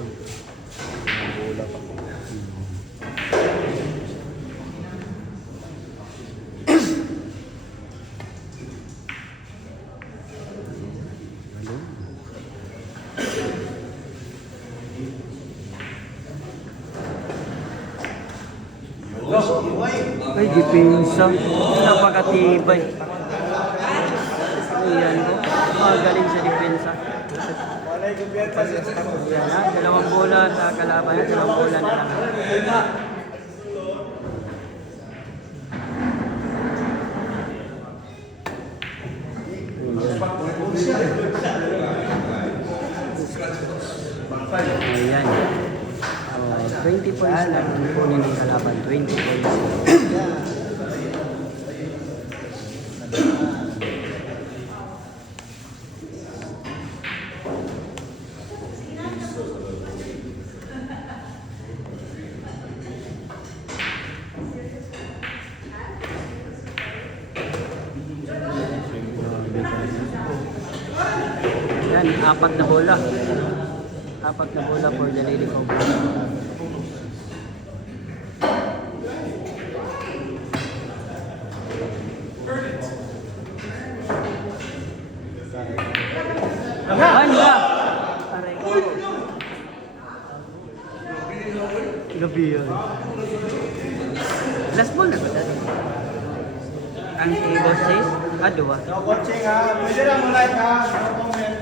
Bola pa. Ay, depensa. Napakatibay. Ayan po. Magaling sa depensa. Ayan ha. Dalawang bola sa kalaban. Dalawang bola na lang. Ayan. 20 points lang ang kunin ng kalaban. 20 points. Yan, apat na bola. Apat na bola for the Lady Cobra. Handa! Aray ko. Gabi yun. Last ball na ba dati? Ang table chase? Dua. No coaching ha. Pwede lang mo like ha. No comment.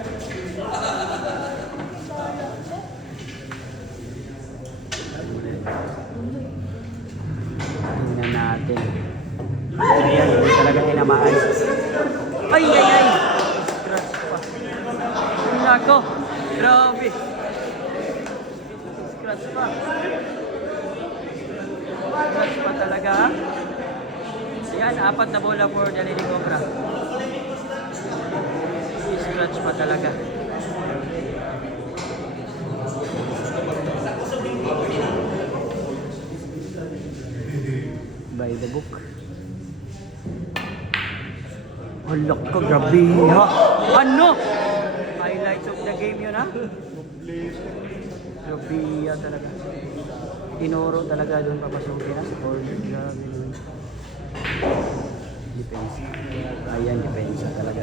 Tingnan natin. Ayan, hindi talaga tinamaan. Ay, ay, ay! Scratch pa. Nako! Grabe! Scratch pa. Scratch pa talaga. Yan, apat na bola for the Lady Cobra. Scratch pa talaga. By the book. Halak ka, grabe ha. Ano? Highlights of the game yun ha. Grabe talaga. Tinuro talaga doon papasukin ha. Or grabe naman. Depensa. Ayan, depensa talaga.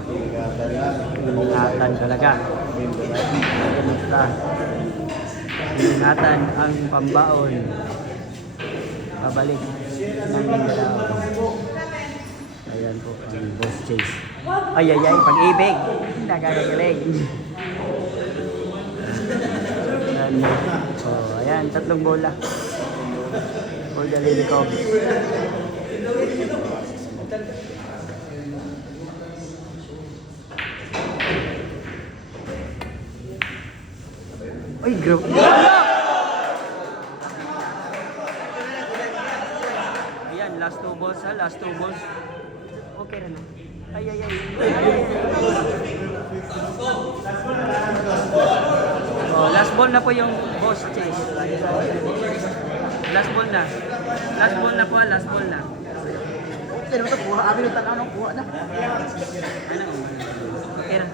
Ingatan talaga. Ingatan ang pambaon. Pabalik ng Mindanao. Ayan po ang Boss Chase. Ay, ay, ay, pag-ibig. Nakakagaling. Ayan. Oh, ayan, tatlong bola. For the Lady Cobra. Ay, grabe. Ayan, last two balls ha, last two balls. Okay na. Ay, ay, ay. Oh, last ball na po yung Boss Chase. Last ball na. Last ball na po, last ball na. Okay naman ito. Kuha. Amin yung tanaw ng kuha na. Ano? Okay na.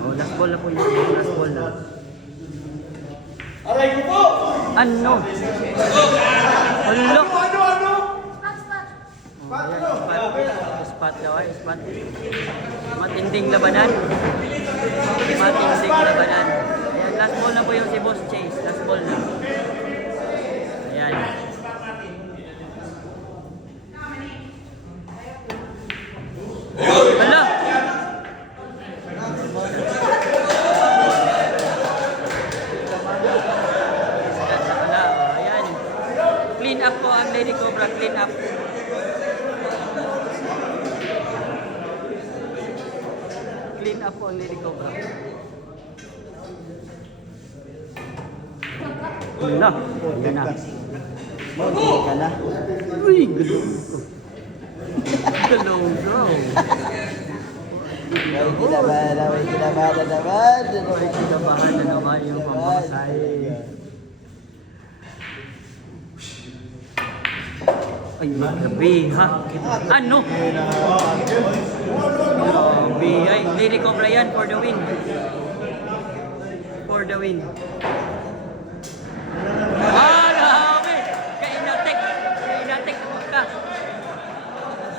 Oh, last ball na po yung last ball na. Aray ko po! Ano? Hello? Spot daw ay, spot. Matinding labanan. Matinding labanan. Ayan, last ball na po yung si Boss Chase. Last ball na. Ayan. Hala! Hala, ayan. Clean up po ang Lady Cobra, clean up. Clean up po ang Lady Cobra. Hala, ayan na. Hindi ka na. Uy, gulong ko. Gulong ko. May kinabahan na, may kinabahan na naman. May kinabahan na naman yung pamamasay. Ay, grabe ha. Ano? Grabe. Ay, Lady Cobra yan for the win. the win. Ah, grabe! Kainatik! Kainatik na mong ka.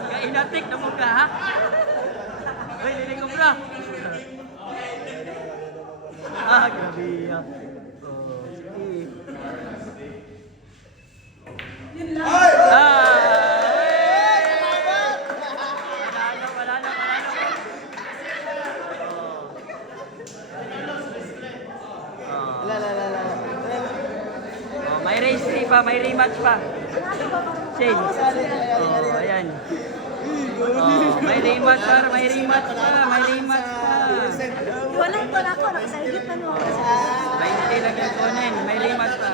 Kainatik na mong ka, ha? Uy, liling ko bro. Ah, grabe. Oh, sige. May race 3 pa, may rematch pa. Shane. Oh, ayan. Oh, may rematch pa, may rematch pa, may rematch pa. Wala ito na ako, nakasahigit na mo. 20 lang yung kunin, may rematch pa.